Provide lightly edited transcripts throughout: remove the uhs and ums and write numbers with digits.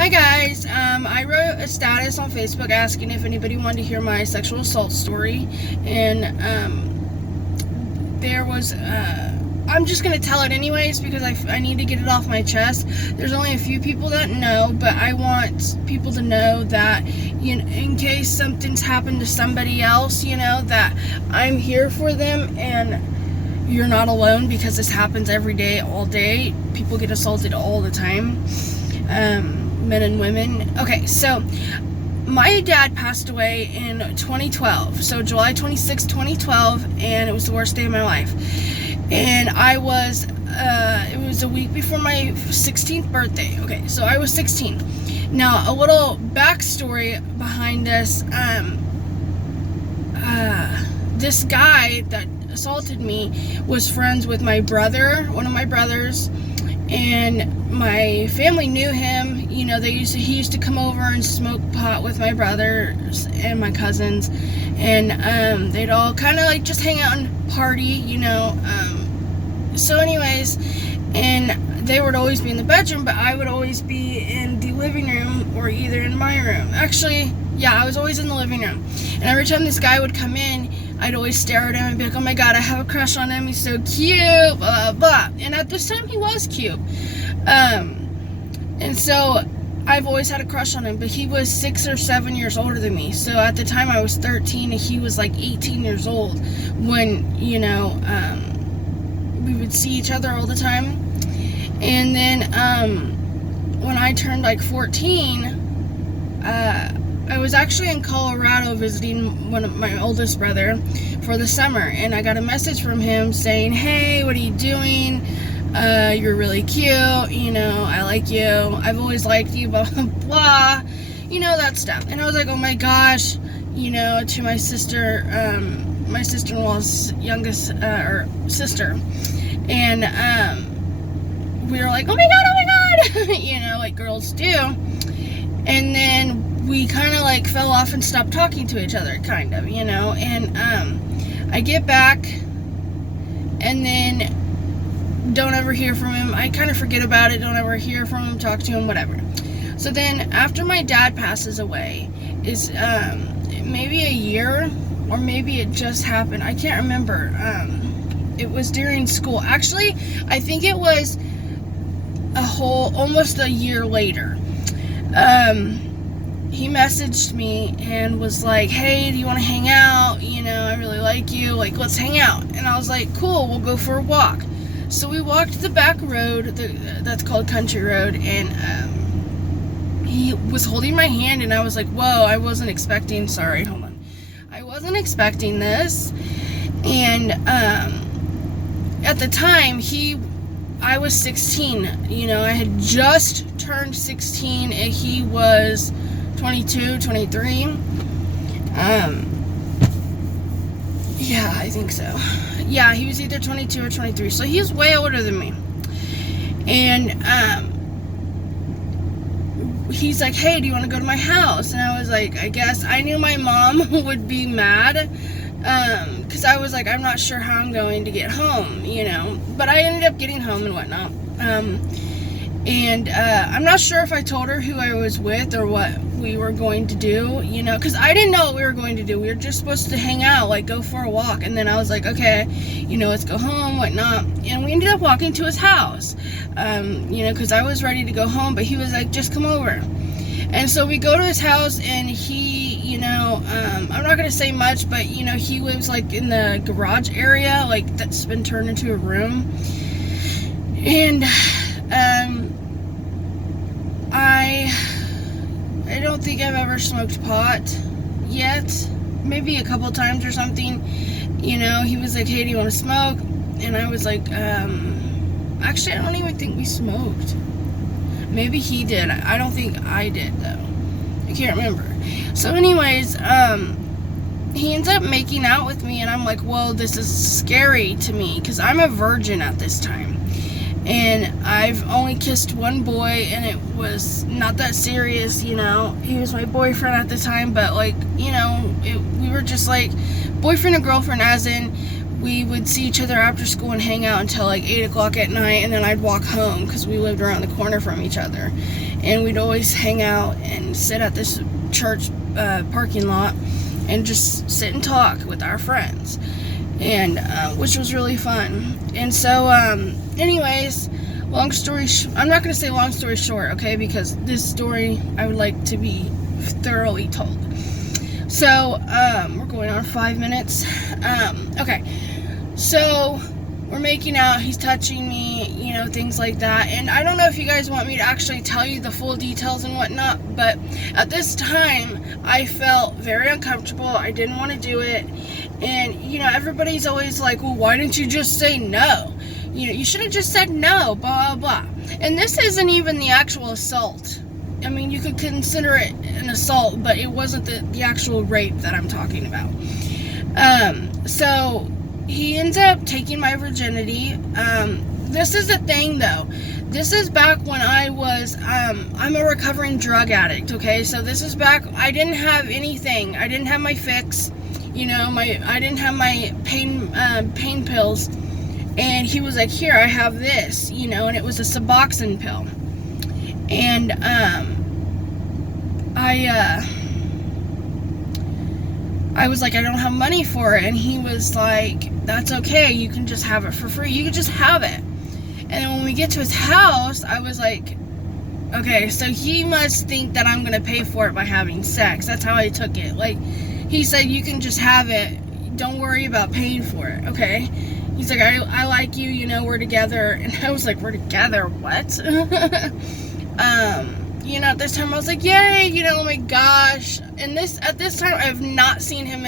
Hi guys, I wrote a status on Facebook asking if anybody wanted to hear my sexual assault story, and there was, I'm just going to tell it anyways because I need to get it off my chest. There's only a few people that know, but I want people to know that, in case something's happened to somebody else, that I'm here for them and you're not alone, because this happens every day, all day. People get assaulted all the time. Men and women. Okay, so my dad passed away in 2012, so July 26, 2012, and it was the worst day of my life. And it was a week before my 16th birthday. Okay, so I was 16. Now, a little backstory behind this. This guy that assaulted me was friends with my brother, one of my brothers, and my family knew him. He used to come over and smoke pot with my brothers and my cousins, and they'd all kind of like just hang out and party, so anyways, and they would always be in the bedroom, but I would always be in the living room or either in my room. Actually, yeah, I was always in the living room, and every time this guy would come in, I'd always stare at him and be like, oh my god, I have a crush on him, he's so cute, blah, blah, blah. And at this time, he was cute. And so I've always had a crush on him, but he was 6 or 7 years older than me. So at the time I was 13 and he was like 18 years old when, we would see each other all the time. And then when I turned like 14, I was actually in Colorado visiting my oldest brother for the summer, and I got a message from him saying, hey, what are you doing? You're really cute, I like you, I've always liked you, blah, blah, blah, that stuff. And I was like, oh my gosh, to my sister, my sister-in-law's youngest, sister. And, we were like, oh my god, like girls do. And then we kind of like fell off and stopped talking to each other, kind of, and, I get back, and then don't ever hear from him. I kind of forget about it, don't ever hear from him, talk to him, whatever. So then after my dad passes away, is maybe a year, or maybe it just happened, I can't remember. It was during school. Actually, I think it was almost a year later. He messaged me and was like, hey, do you want to hang out? I really like you, like, let's hang out. And I was like, cool, we'll go for a walk. So we walked the back road, that's called Country Road, and he was holding my hand, and I was like, whoa, I wasn't expecting this. And at the time, I was 16, I had just turned 16, and he was 22, 23. Yeah, I think so. Yeah, he was either 22 or 23, so he was way older than me. And he's like, hey, do you want to go to my house? And I was like, I guess. I knew my mom would be mad, because I was like, I'm not sure how I'm going to get home, but I ended up getting home and whatnot. And I'm not sure if I told her who I was with or what we were going to do, because I didn't know what we were going to do. We were just supposed to hang out, like go for a walk. And then I was like, okay, let's go home, whatnot. And we ended up walking to his house, because I was ready to go home, but he was like, just come over. And so we go to his house, and he, I'm not going to say much, but, he lives like in the garage area, like that's been turned into a room. And, I don't think I've ever smoked pot yet. Maybe a couple times or something. He was like, hey, do you want to smoke? And I was like, actually, I don't even think we smoked. Maybe he did. I don't think I did, though. I can't remember. So anyways, he ends up making out with me, and I'm like, whoa, this is scary to me, because I'm a virgin at this time. And I've only kissed one boy, and it was not that serious, He was my boyfriend at the time, but, like, we were just, like, boyfriend and girlfriend, as in, we would see each other after school and hang out until, like, 8 o'clock at night, and then I'd walk home, because we lived around the corner from each other. and we'd always hang out and sit at this church parking lot and just sit and talk with our friends, and which was really fun. And so anyways, long story I'm not going to say long story short, okay, because this story I would like to be thoroughly told. So we're going on 5 minutes. Okay, so we're making out, he's touching me, you know, things like that. And I don't know if you guys want me to actually tell you the full details and whatnot, but at this time, I felt very uncomfortable. I didn't want to do it. And, you know, everybody's always like, well, why didn't you just say no? You know, you should have just said no, blah, blah. And this isn't even the actual assault. I mean, you could consider it an assault, but it wasn't the actual rape that I'm talking about. So he ends up taking my virginity. This is the thing, though. This is back when I was, I'm a recovering drug addict, okay? So this is back, I didn't have anything. I didn't have my fix, you know, I didn't have my pain pills. And he was like, here, I have this, you know, and it was a Suboxone pill. And, I was like, I don't have money for it. And he was like, that's okay. You can just have it for free. You can just have it. And then when we get to his house, I was like, okay, so he must think that I'm going to pay for it by having sex. That's how I took it. Like, he said, you can just have it. Don't worry about paying for it. Okay. He's like, I like you, you know, we're together. And I was like, we're together? What? You know, at this time I was like, yay, you know, oh my gosh. And at this time, I have not seen him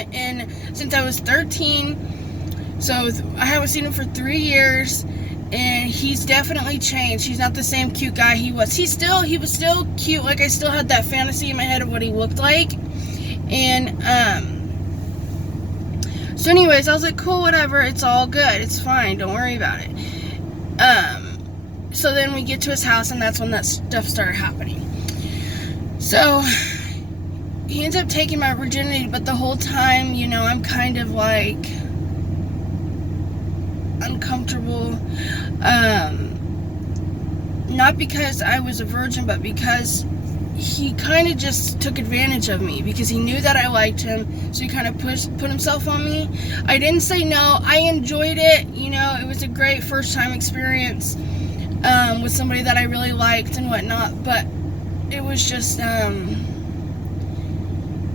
since I was 13. So I haven't seen him for 3 years, and he's definitely changed. He's not the same cute guy he was. He was still cute. Like, I still had that fantasy in my head of what he looked like. And, so anyways, I was like, cool, whatever, it's all good. It's fine. Don't worry about it. So then we get to his house, and that's when that stuff started happening. So he ends up taking my virginity, but the whole time, you know, I'm kind of like uncomfortable. Not because I was a virgin, but because he kind of just took advantage of me, because he knew that I liked him, so he kind of put himself on me. I didn't say no. I enjoyed it. You know, it was a great first time experience with somebody that I really liked and whatnot, but it was just,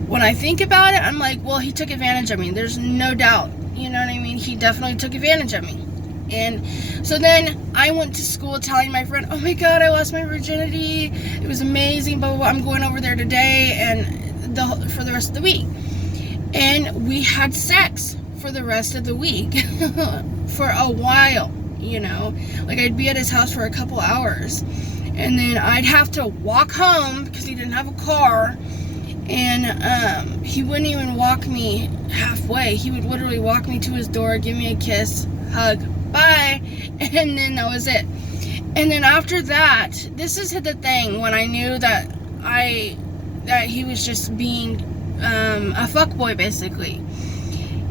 when I think about it, I'm like, well, he took advantage of me. There's no doubt. You know what I mean? He definitely took advantage of me. And so then I went to school telling my friend, oh my God, I lost my virginity. It was amazing, blah, blah, blah. I'm going over there today and for the rest of the week. And we had sex for the rest of the week for a while, you know. Like, I'd be at his house for a couple hours, and then I'd have to walk home because he didn't have a car. And he wouldn't even walk me halfway. He would literally walk me to his door, give me a kiss, hug, bye, and then that was it. And then after that, this is the thing, when I knew that he was just being a fuckboy, basically.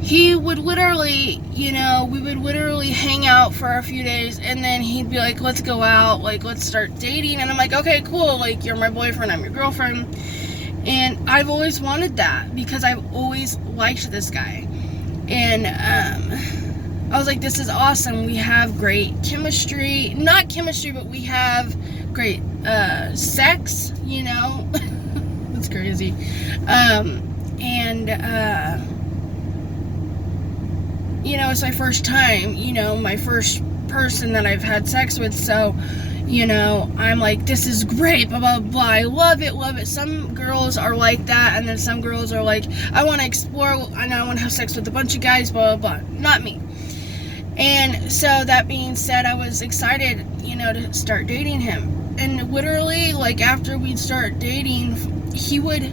He would literally, you know, we would literally hang out for a few days, and then he'd be like, let's go out, like, let's start dating. And I'm like, okay, cool, like, you're my boyfriend, I'm your girlfriend. And I've always wanted that, because I've always liked this guy. And I was like, this is awesome. We have great chemistry. Not chemistry, but we have great sex, you know. That's crazy. You know, it's my first time, you know, my first person that I've had sex with. So, you know, I'm like, this is great, blah, blah, blah. I love it, love it. Some girls are like that, and then some girls are like, I want to explore, and I want to have sex with a bunch of guys, blah, blah, blah. Not me. And so that being said, I was excited, you know, to start dating him. And literally, like, after we'd start dating, he would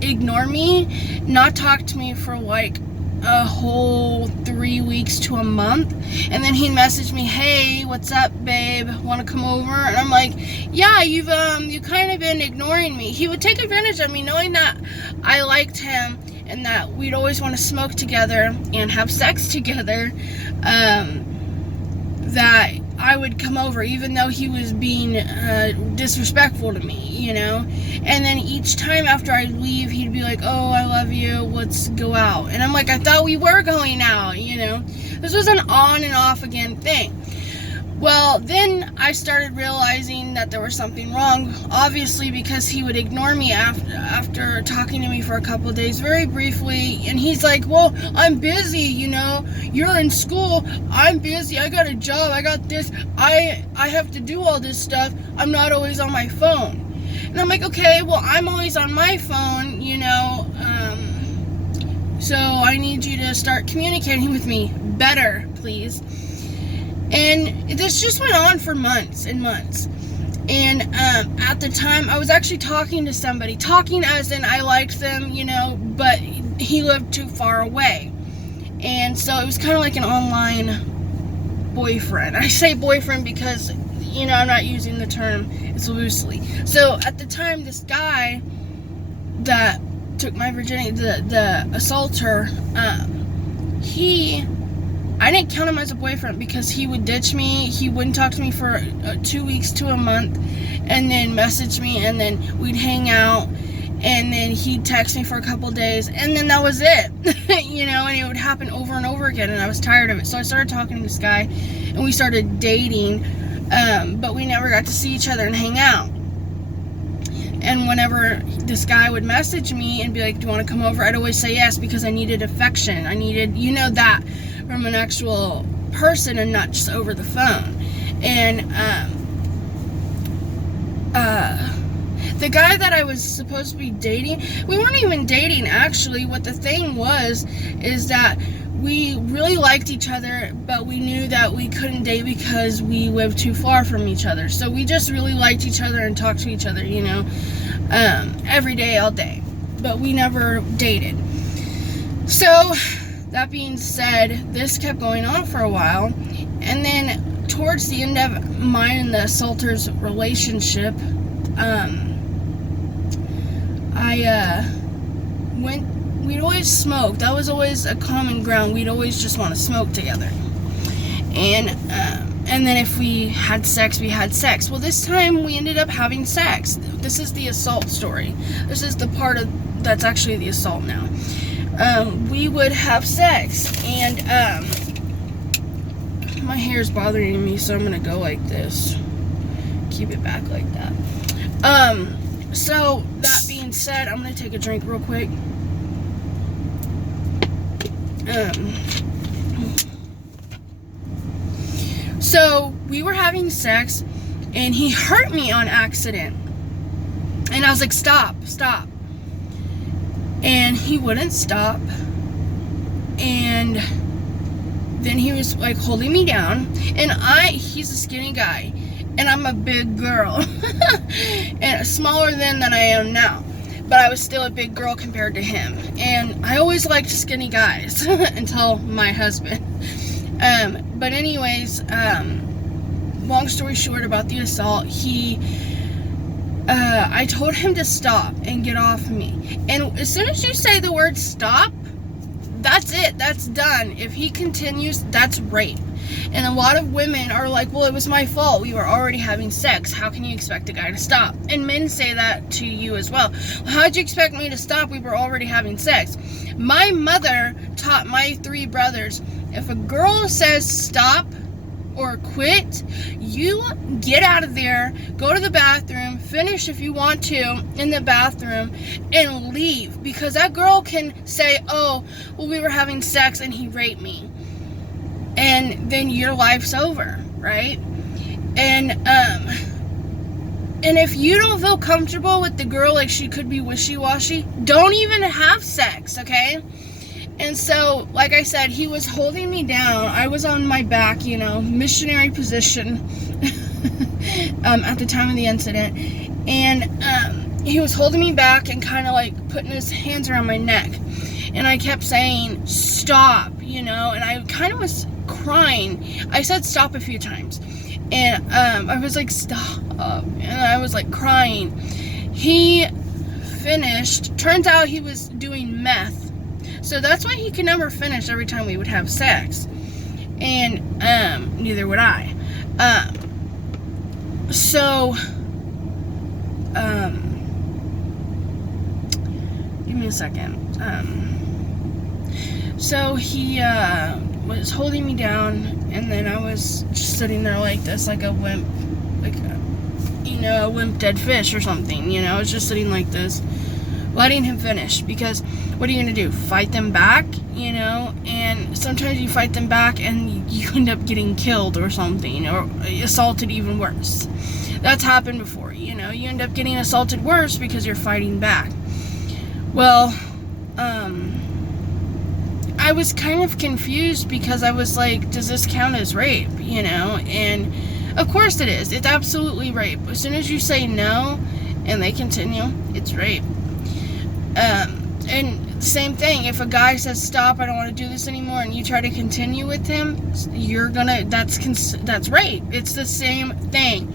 ignore me, not talk to me for like a whole 3 weeks to a month. And then he'd message me, hey, what's up, babe? Want to come over? And I'm like, yeah, you kind of been ignoring me. He would take advantage of me, knowing that I liked him and that we'd always want to smoke together and have sex together. That I would come over, even though he was being disrespectful to me, you know. And then each time after I leave, he'd be like, oh, I love you, let's go out. And I'm like, I thought we were going out, you know. This was an on and off again thing. Well, then I started realizing that there was something wrong, obviously, because he would ignore me after talking to me for a couple of days, very briefly, and he's like, well, I'm busy, you know, you're in school, I'm busy, I got a job, I got this, I have to do all this stuff, I'm not always on my phone. And I'm like, okay, well, I'm always on my phone, you know, so I need you to start communicating with me better, please. And this just went on for months and months. And at the time, I was actually talking to somebody. Talking as in I liked them, you know, but he lived too far away. And so it was kind of like an online boyfriend. I say boyfriend because, you know, I'm not using the term, it's loosely. So at the time, this guy that took my virginity, the assaulter, I didn't count him as a boyfriend because he would ditch me. He wouldn't talk to me for 2 weeks to a month, and then message me, and then we'd hang out, and then he'd text me for a couple days, and then that was it. You know, and it would happen over and over again, and I was tired of it. So I started talking to this guy, and we started dating, but we never got to see each other and hang out. And whenever this guy would message me and be like, do you want to come over? I'd always say yes, because I needed affection. I needed, you know, that from an actual person and not just over the phone. And the guy that I was supposed to be dating, we weren't even dating, actually. What the thing was is that we really liked each other, but we knew that we couldn't date because we lived too far from each other. So we just really liked each other and talked to each other, you know, every day, all day. But we never dated. So that being said, this kept going on for a while. And then towards the end of mine and the assaulter's relationship, we'd always smoke. That was always a common ground. We'd always just want to smoke together. And then if we had sex, we had sex. Well, this time we ended up having sex. This is the assault story. This is the part of that's actually the assault now. We would have sex, and my hair is bothering me, so I'm gonna go like this. Keep it back like that. So that being said, I'm gonna take a drink real quick. So we were having sex, and he hurt me on accident, and I was like, stop. And he wouldn't stop, and then he was like holding me down, and he's a skinny guy, and I'm a big girl, and smaller than I am now, but I was still a big girl compared to him, and I always liked skinny guys, until my husband. But anyways, long story short about the assault, I told him to stop and get off me. And as soon as you say the word stop, that's it. That's done. If he continues, that's rape. And a lot of women are like, well, it was my fault. We were already having sex. How can you expect a guy to stop? And men say that to you as well. How'd you expect me to stop? We were already having sex. My mother taught my 3 brothers, if a girl says stop or quit, you get out of there, go to the bathroom, finish if you want to in the bathroom, and leave. Because that girl can say, oh, well, we were having sex and he raped me. And then your life's over, right? And if you don't feel comfortable with the girl, like she could be wishy-washy, don't even have sex, okay? And so, like I said, he was holding me down. I was on my back, you know, missionary position at the time of the incident. And he was holding me back and kind of like putting his hands around my neck. And I kept saying, stop, you know, and I kind of was crying. I said stop a few times. And I was like, stop. And I was like crying. He finished. Turns out he was doing meth. So that's why he could never finish every time we would have sex. And neither would I. So, give me a second. So he, was holding me down, and then I was just sitting there like this, like a wimp, like, a wimp dead fish or something, I was just sitting like this, letting him finish, because what are you going to do? Fight them back, and sometimes you fight them back and you end up getting killed or something, or assaulted even worse. That's happened before, you end up getting assaulted worse because you're fighting back. Well, I was kind of confused because I was like, does this count as rape, and of course it is. It's absolutely rape. As soon as you say no and they continue, it's rape. And same thing, if a guy says stop, I don't want to do this anymore, and you try to continue with him, that's rape. It's the same thing.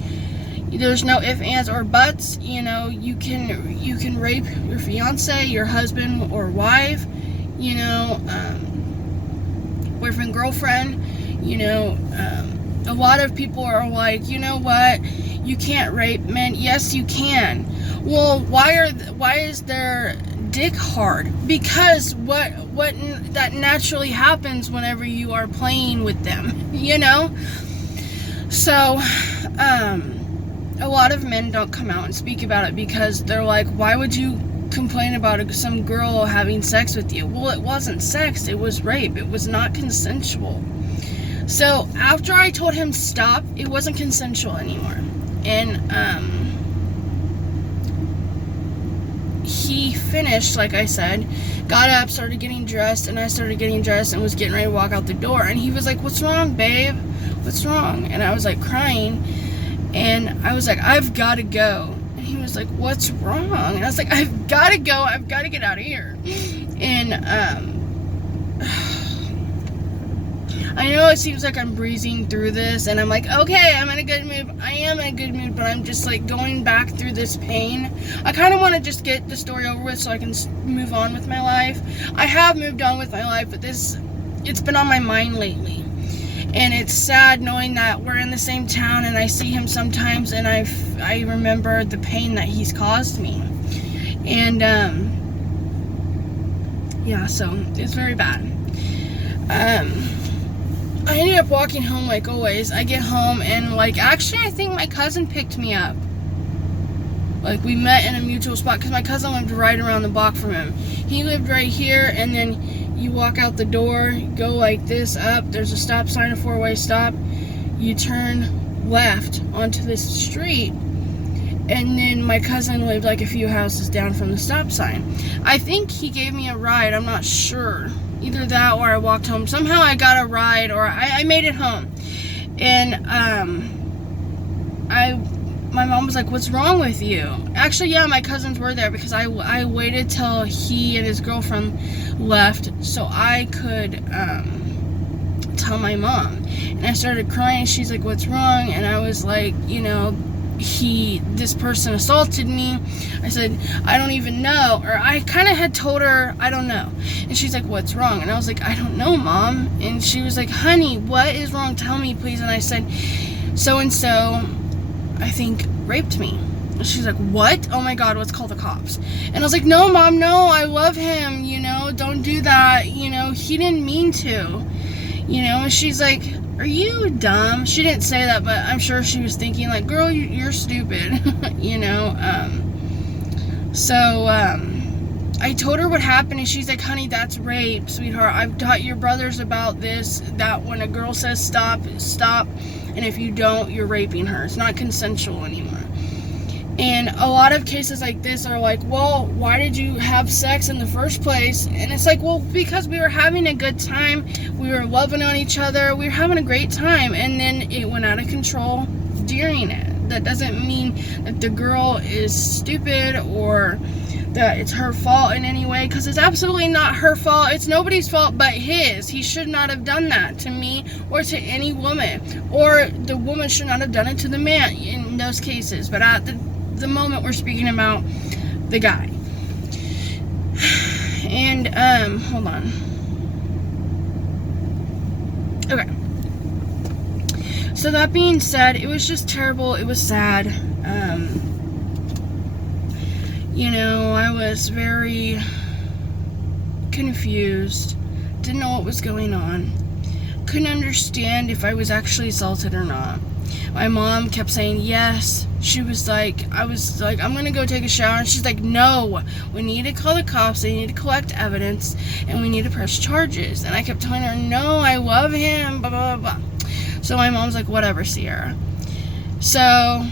There's no ifs, ands, or buts. You can rape your fiance, your husband or wife, boyfriend, girlfriend. A lot of people are like, you know what? You can't rape men. Yes, you can. Well, why is their dick hard? Because what that naturally happens whenever you are playing with them, So, a lot of men don't come out and speak about it because they're like, why would you complain about some girl having sex with you? Well, it wasn't sex, it was rape. It was not consensual. So after I told him stop, it wasn't consensual anymore. And he finished, like I said, got up, started getting dressed, and I started getting dressed and was getting ready to walk out the door. And he was like, what's wrong, babe? What's wrong? And I was like crying. And I was like, I've got to go. And he was like, what's wrong? And I was like, I've got to go. I've got to get out of here. And I know it seems like I'm breezing through this, and I'm like, okay, I'm in a good mood. I am in a good mood, but I'm just like going back through this pain. I kind of want to just get the story over with so I can move on with my life. I have moved on with my life, but it's been on my mind lately. And it's sad knowing that we're in the same town and I see him sometimes, and I remember the pain that he's caused me. And, yeah, so it's very bad. I ended up walking home like always. I get home and actually I think my cousin picked me up. We met in a mutual spot because my cousin lived right around the block from him. He lived right here, and then you walk out the door, go like this up, there's a stop sign, a 4-way stop. You turn left onto this street, and then my cousin lived a few houses down from the stop sign. I think he gave me a ride, I'm not sure. Either that or I walked home. Somehow I got a ride, or I made it home. And my mom was like, what's wrong with you? Actually, yeah, my cousins were there because I waited till he and his girlfriend left so I could tell my mom. And I started crying. She's like, what's wrong? And I was like, this person assaulted me. I said, I don't even know. Or I kind of had told her, I don't know. And she's like, what's wrong? And I was like, I don't know, Mom. And she was like, honey, what is wrong? Tell me, please. And I said, so-and-so, I think, raped me. And she's like, what? Oh my God, let's call the cops. And I was like, no, Mom, no, I love him, don't do that, he didn't mean to, and she's like, are you dumb? She didn't say that, but I'm sure she was thinking, girl, you're stupid, So, I told her what happened, and she's like, honey, that's rape, sweetheart. I've taught your brothers about this, that when a girl says stop, stop, and if you don't, you're raping her. It's not consensual anymore. And a lot of cases like this are like, well, why did you have sex in the first place? And it's like, well, because we were having a good time. We were loving on each other. We were having a great time. And then it went out of control during it. That doesn't mean that the girl is stupid or that it's her fault in any way, because it's absolutely not her fault. It's nobody's fault but his. He should not have done that to me or to any woman, or the woman should not have done it to the man in those cases. But at the moment, we're speaking about the guy. And hold on. Okay. So that being said, it was just terrible. It was sad. I was very confused. Didn't know what was going on. Couldn't understand if I was actually assaulted or not. My mom kept saying yes. She was like, I was like, I'm gonna go take a shower. And she's like, no, we need to call the cops. They need to collect evidence and we need to press charges. And I kept telling her, no, I love him, blah, blah, blah, blah. So my mom's like, whatever, Seirra. So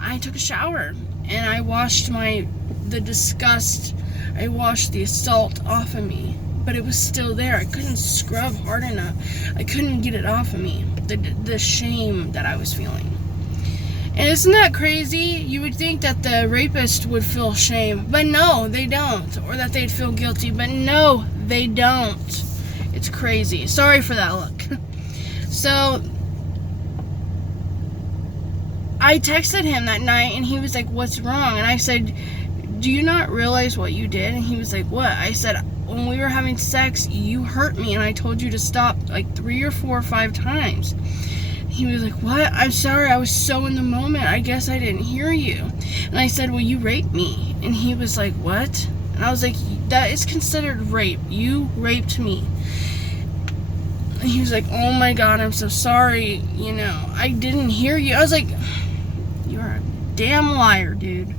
I took a shower and I washed the disgust, I washed the assault off of me. But it was still there. I couldn't scrub hard enough. I couldn't get it off of me. The shame that I was feeling. And isn't that crazy? You would think that the rapist would feel shame. But no, they don't. Or that they'd feel guilty. But no, they don't. It's crazy. Sorry for that look. So, I texted him that night and he was like, what's wrong? And I said, do you not realize what you did? And he was like, what? I said, when we were having sex, you hurt me and I told you to stop like 3 or 4 or 5 times. He was like, what? I'm sorry, I was so in the moment. I guess I didn't hear you. And I said, well, you raped me. And he was like, what? And I was like, that is considered rape. You raped me. And he was like, oh my God, I'm so sorry. I didn't hear you. I was like, you're a damn liar, dude.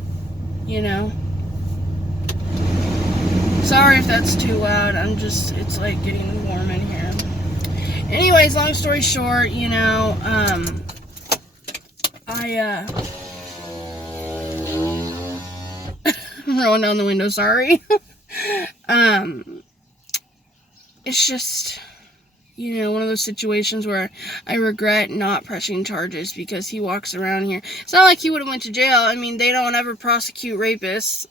Sorry if that's too loud. It's like getting warm in here. Anyways, long story short, I'm rolling down the window, sorry. It's just, one of those situations where I regret not pressing charges because he walks around here. It's not like he would have went to jail. I mean, they don't ever prosecute rapists.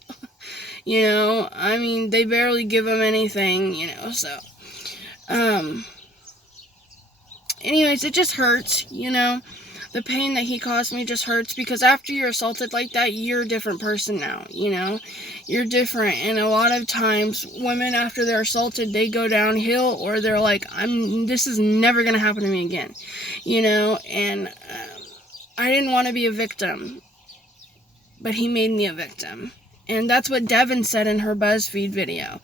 They barely give him anything, so. Anyways, it just hurts, The pain that he caused me just hurts because after you're assaulted like that, you're a different person now, You're different. And a lot of times, women, after they're assaulted, they go downhill or they're like, this is never going to happen to me again, And I didn't want to be a victim, but he made me a victim. And that's what Devin said in her BuzzFeed video.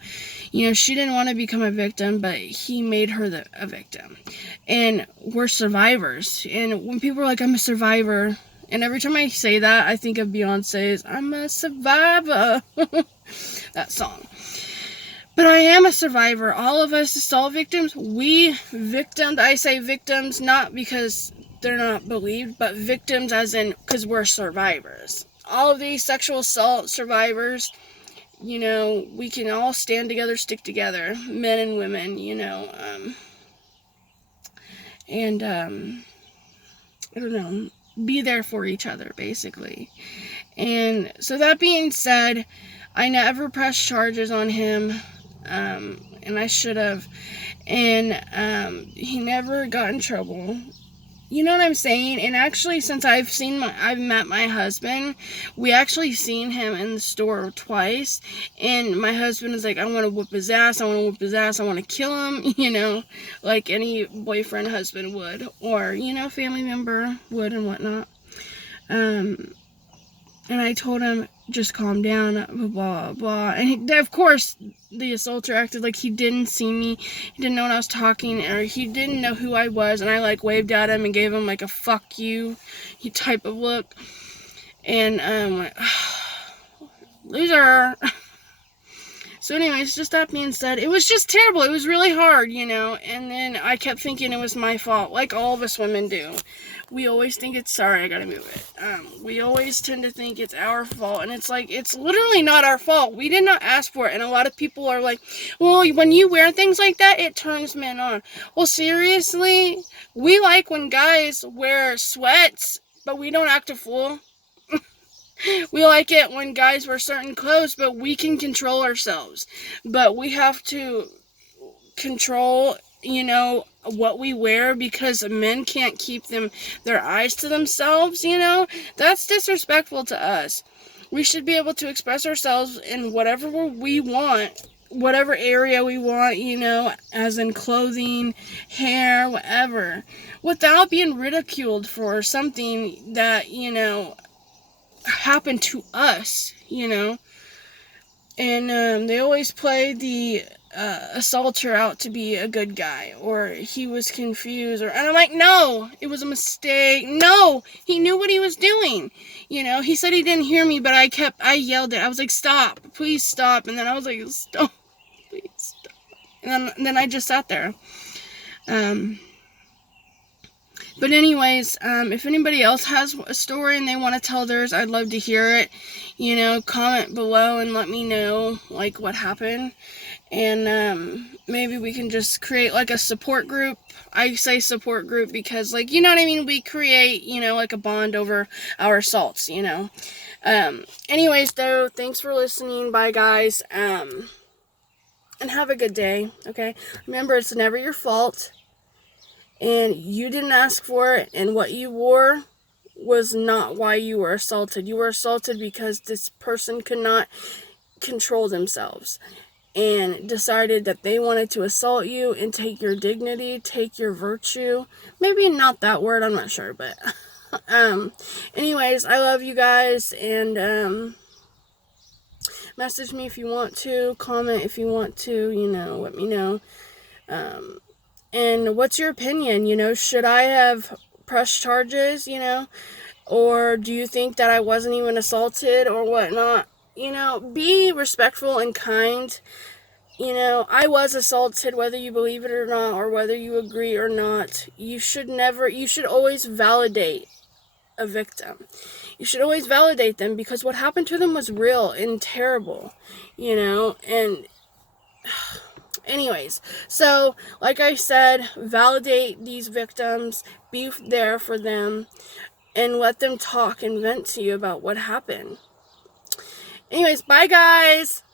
She didn't want to become a victim, but he made her a victim. And we're survivors. And when people are like, I'm a survivor, and every time I say that, I think of Beyonce's, I'm a survivor. That song. But I am a survivor. All of us assault victims, I say victims not because they're not believed, but victims as in because we're survivors. All of these sexual assault survivors, we can all stand together, stick together, men and women, I don't know, be there for each other, basically. And so that being said, I never pressed charges on him, and I should have, and he never got in trouble. You know what I'm saying? And actually, since I've met my husband, we actually seen him in the store twice. And my husband is like, I want to whoop his ass. I want to whoop his ass. I want to kill him, like any boyfriend, husband would. Or, family member would and whatnot. And I told him, just calm down, blah, blah, blah. And of course, the assaulter acted like he didn't see me. He didn't know when I was talking, or he didn't know who I was. And I, waved at him and gave him, a fuck you type of look. And, loser. So anyways, just that being said, it was just terrible. It was really hard, And then I kept thinking it was my fault, like all of us women do. We always think sorry, I gotta move it. We always tend to think it's our fault, and it's literally not our fault. We did not ask for it, and a lot of people are like, well, when you wear things like that, it turns men on. Well, seriously, we like when guys wear sweats, but we don't act a fool. We like it when guys wear certain clothes, but we can control ourselves. But we have to control, what we wear because men can't keep their eyes to themselves, That's disrespectful to us. We should be able to express ourselves in whatever we want whatever area we want, as in clothing, hair, whatever, without being ridiculed for something that, happened to us, And they always play the assaulter out to be a good guy, or he was confused, and I'm like, no, it was a mistake. No, he knew what he was doing. He said he didn't hear me, but I yelled it. I was like, stop, please stop. And then I was like, stop, please stop. And then I just sat there. But anyways, if anybody else has a story and they want to tell theirs, I'd love to hear it. Comment below and let me know, like, what happened. And maybe we can just create, like, a support group. I say support group because, like, you know what I mean? We create, like a bond over our assaults, Anyways, though, thanks for listening. Bye, guys. And have a good day, okay? Remember, it's never your fault. And you didn't ask for it, and what you wore was not why you were assaulted. You were assaulted because this person could not control themselves and decided that they wanted to assault you and take your dignity, take your virtue. Maybe not that word, I'm not sure, but anyways, I love you guys, and message me if you want to, comment if you want to, let me know. And what's your opinion? Should I have pressed charges, or do you think that I wasn't even assaulted or whatnot? Be respectful and kind. I was assaulted, whether you believe it or not, or whether you agree or not. You should always validate a victim. You should always validate them, because what happened to them was real and terrible, and anyways, so like I said, validate these victims, be there for them, and let them talk and vent to you about what happened. Anyways, bye, guys.